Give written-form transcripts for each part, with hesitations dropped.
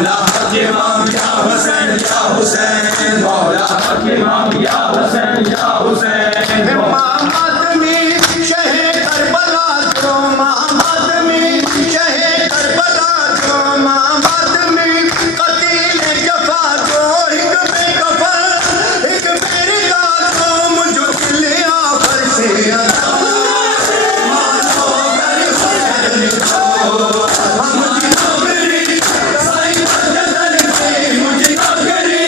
मौला हक इमाम या हुसैन या हुसैन, मौला हक इमाम या हुसैन या हुसैन। मोहम्मद में शहे करबला जो, मोहम्मद में शहे करबला जो, मोहम्मद में कतील जफा जो, एक बेकफर एक बेरिदा जो, मुझे दिल आफर से अता मानो गर हुसैन जो। मुझे नौकरी साईं पंजतन की, मुझे नौकरी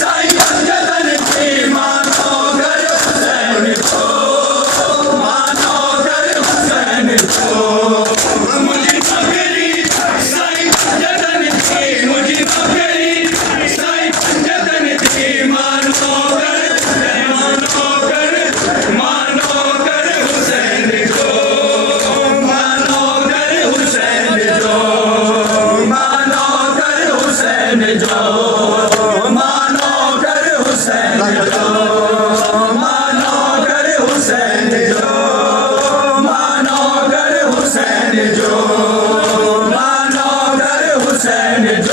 साईं पंजतन की, मानो गर हुसैन जो, मानो गर हुसैन जो। मुझे नौकरी साईं पंजतन की, मुझे नौकरी साईं पंजतन की, मानो गर हुसैन, मानो गर हुसैन जो, मानो गर हुसैन जो, मानो गर हुसैन जो, मानो गर हुसैन जो, मानो गर हुसैन जो, मानो गर हुसैन जो, मानो गर हुसैन जो।